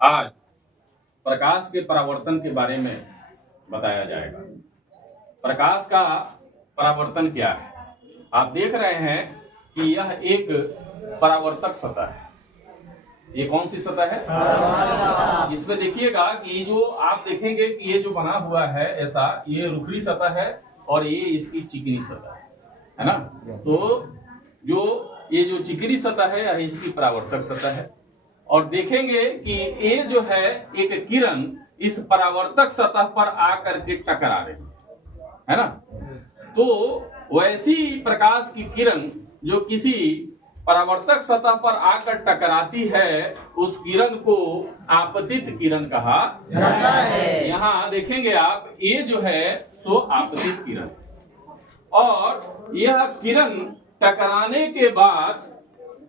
आज प्रकाश के परावर्तन के बारे में बताया जाएगा। प्रकाश का परावर्तन क्या है? आप देख रहे हैं कि यह एक परावर्तक सतह है। ये कौन सी सतह है? इसमें देखिएगा कि जो आप देखेंगे कि ये जो बना हुआ है ऐसा, ये रुखरी सतह है और ये इसकी चिकनी सतह है ना। तो ये जो चिकनी सतह है यह इसकी परावर्तक सतह है। और देखेंगे कि ये जो है एक किरण इस परावर्तक सतह पर आकर के टकरा रही है ना। तो वैसी प्रकाश की किरण जो किसी परावर्तक सतह पर आकर टकराती है उस किरण को आपतित किरण कहा जाता है। यहाँ देखेंगे आप, ये जो है सो आपतित किरण, और यह किरण टकराने के बाद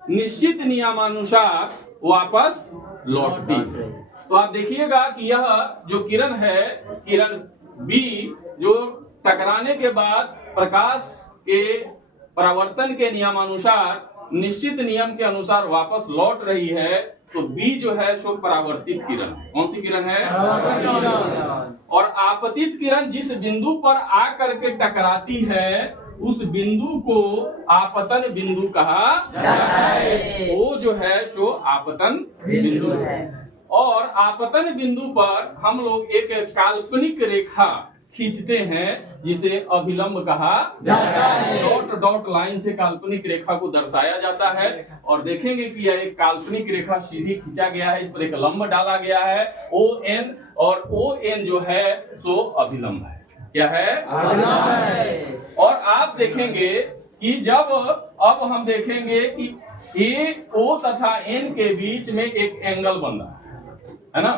निश्चित नियमानुसार वापस लौटती है। तो आप देखिएगा कि यह जो किरण है, किरण बी, जो टकराने के बाद प्रकाश के परावर्तन के नियमानुसार निश्चित नियम के अनुसार वापस लौट रही है, तो बी जो है सो परावर्तित किरण। कौन सी किरण है? और आपतित किरण जिस बिंदु पर आकर के टकराती है उस बिंदु को आपतन बिंदु कहा जाता है। वो जो है सो आपतन बिंदु है। और आपतन बिंदु पर हम लोग एक काल्पनिक रेखा खींचते हैं जिसे अभिलंब कहा जाता है। डॉट डॉट लाइन से काल्पनिक रेखा को दर्शाया जाता है। और देखेंगे कि यह एक काल्पनिक रेखा सीधी खींचा गया है, इस पर एक लंब डाला गया है ON, और ON जो है सो अभिलंब है। क्या है? अभिलंब है। और आप देखेंगे कि जब अब हम देखेंगे कि AO तथा N के बीच में एक एंगल बन रहा है ना।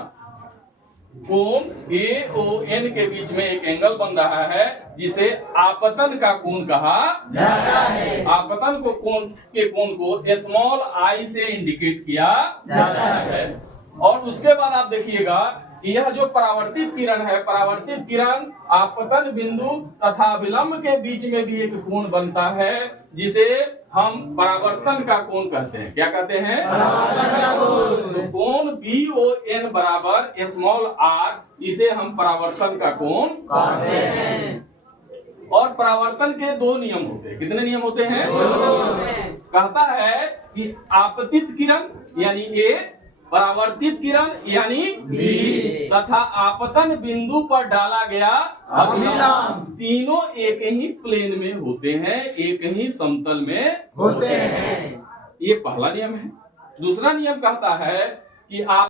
कोण AON के बीच में एक एंगल बन रहा है जिसे आपतन का कोण कहा जाता है। आपतन को कोण को स्मॉल I से इंडिकेट किया जाता है। और उसके बाद आप देखिएगा कि यह जो परावर्तित किरण है, परावर्तित किरण आपतन बिंदु तथा विलंब के बीच में भी एक कोण बनता है जिसे हम परावर्तन का कोण कहते हैं। क्या कहते हैं? परावर्तन का कोण। तो कोण BON बराबर स्मॉल r, इसे हम परावर्तन का कोण कहते हैं। और परावर्तन के दो नियम होते हैं। कितने नियम होते हैं? कहता है कि आपतित किरण यानी A, परावर्तित किरण यानी B, तथा आपतन बिंदु पर डाला गया अभिलंब, तीनों एक ही प्लेन में होते हैं, एक ही समतल में होते हैं। ये पहला नियम है। दूसरा नियम कहता है कि आप